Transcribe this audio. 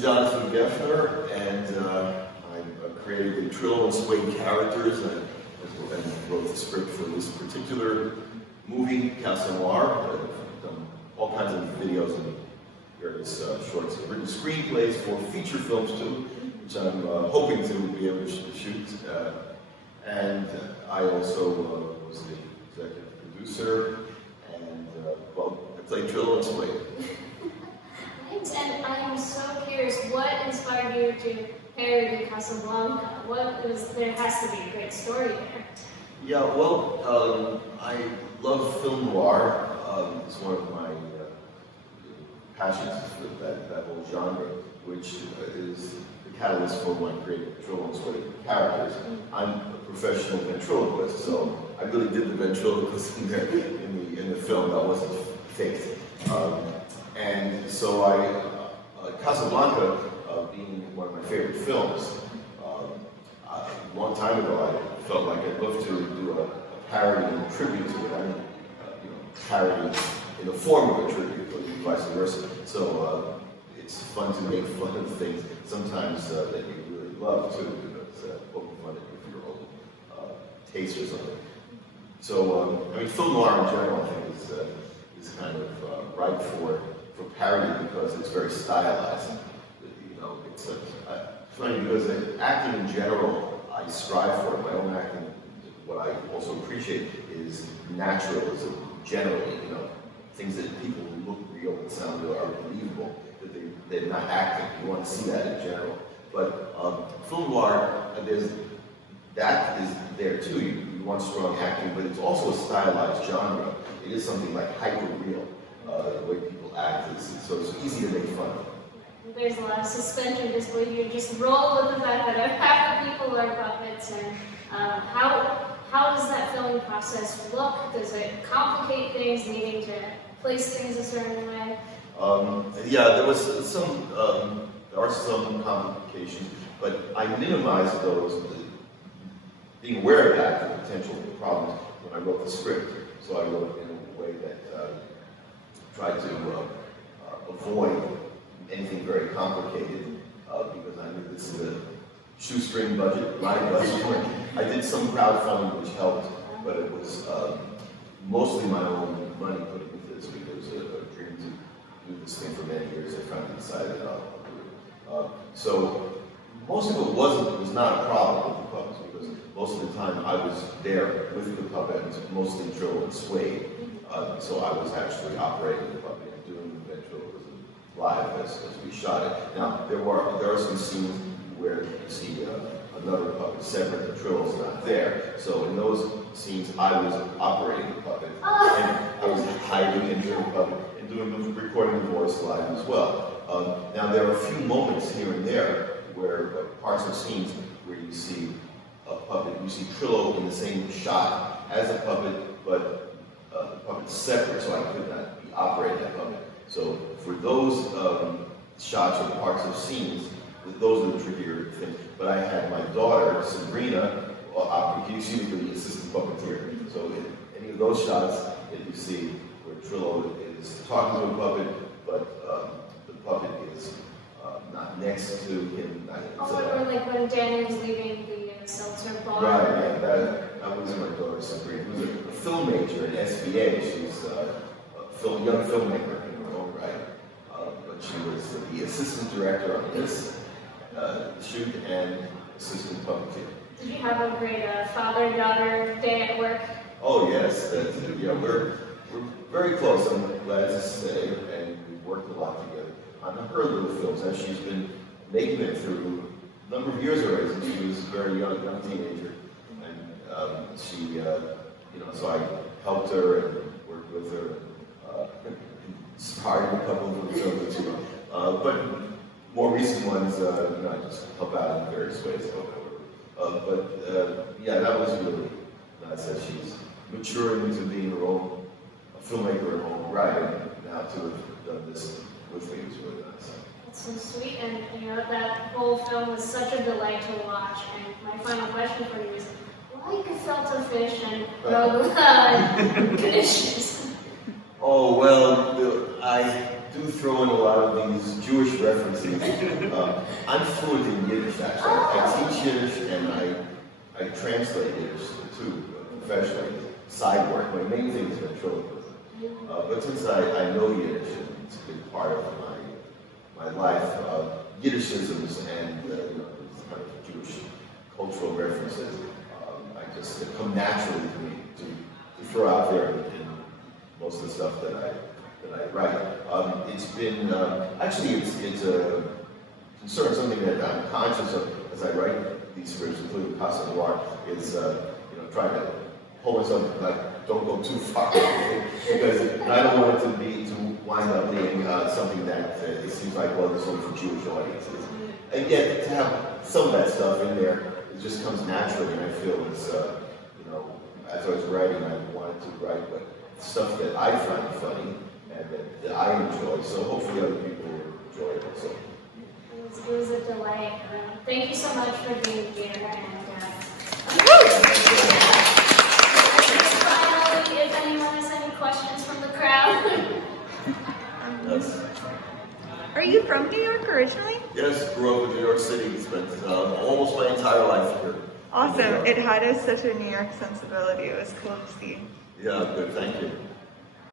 Jonathan Geffner, and I created the Ventriloquist and Sway characters and wrote the script for this particular movie, Casanoir. I've done all kinds of videos and various shorts. I've written screenplays for feature films too, which I'm hoping to be able to shoot. And I also was the executive producer, and well, I played Ventriloquist and Sway. Thanks, and I'm so curious, what inspired you to parody Casablanca? There has to be a great story there. Yeah, well, I love film noir. It's one of my passions, that whole genre, which is the catalyst for my creative ventriloquist characters. I'm a professional ventriloquist, so I really did the ventriloquist in there in the film. That wasn't faked. And so Casablanca, being one of my favorite films, a long time ago I felt like I'd love to do a parody and a tribute to it. I mean, parody in the form of a tribute, or vice versa. So it's fun to make fun of things sometimes that you really love too, because poking fun at your own taste or something. So I mean, film noir in general, I think is kind of ripe for parody because it's very stylized. You know, it's funny because acting in general, I strive for it. My own acting, what I also appreciate is naturalism. Generally, you know, things that people look real and sound real are believable. That they're not acting. You want to see that in general. But film noir, that is there too. You want strong acting, but it's also a stylized genre. It is something like hyper real. The way people act, so it's easy to make fun of. There's a lot of suspension of disbelief. You just roll with the fact that half the people are puppets. And how does that filming process look? Does it complicate things, needing to place things a certain way? Yeah, there was some. There are some complications, but I minimized those, being aware of that, the potential problems when I wrote the script. So I wrote it in a way that tried to avoid anything very complicated because I knew this is a shoestring budget, my budget. I did some crowdfunding which helped, but it was mostly my own money put into this because it was a dream to do this thing for many years. I finally decided I'll do it. So most of it was not a problem with the puppets because most of the time I was there with the puppet, mostly drill and sway. So I was actually operating the puppet and doing the ventriloquism live as we shot it. Now there are some scenes where you see another puppet separate, the trill's not there. So in those scenes I was operating the puppet and I was hiding and doing the puppet and doing the recording the voice live as well. Now there are a few moments here and there where parts of scenes where you see a puppet, you see Trillo in the same shot as a puppet, but the puppet's separate, so I could not be operating that puppet. So for those shots or parts of scenes, those are the trickier things. But I had my daughter, Sabrina, she was the assistant puppeteer. So in any of those shots that you see where Trillo is talking to a puppet, but the puppet is not next to him. Or like when Danny was leaving the seltzer bar. Right, yeah, that was my daughter, Sabrina, who's a film major at SVA. She's a young filmmaker in her own right. But she was the assistant director on this shoot and assistant puppeteer. Did you have a great father-daughter day at work? Oh yes, yeah, we're very close. I'm glad to say, and we've worked a lot together on her little films, and she's been making it through a number of years already since she was a very young teenager, and she, so I helped her and worked with her, starred in a couple of the films that she wrote. But more recent ones, I just help out in various ways. Yeah, that was really nice that she's maturing into being her own filmmaker in her own right, and now to have done this with me was really nice. That's so sweet, and that whole film was such a delight to watch. And my final question for you is, why gefilte fish and rogue conditions? Oh well, do throw in a lot of these Jewish references. I'm fluent in Yiddish, actually. I teach Yiddish and I translate Yiddish too, professionally. Side work. My main thing is ventriloquism. But since I know Yiddish, and it's a big part of my life, Yiddishisms and these kind of Jewish cultural references, I just come naturally to me to throw out there in most of the stuff that I write. It's been actually it's a concern, something that I'm conscious of as I write these scripts, including Casanoir, is trying to hold myself like don't go too far because I don't want it to wind up being something that it seems like, well, this is only for Jewish audiences. And yet to have some of that stuff in there, it just comes naturally, and I feel it's as I was writing, I wanted to write stuff that I find funny and that I enjoy. So hopefully other people will enjoy it also. It was a delight. Thank you so much for being here. Finally, if anyone has any questions from the crowd. Yes. Are you from New York originally? Yes, grew up in New York City. Spent almost my entire life here. Awesome. It had such a New York sensibility. It was cool to see. Yeah, good. Thank you.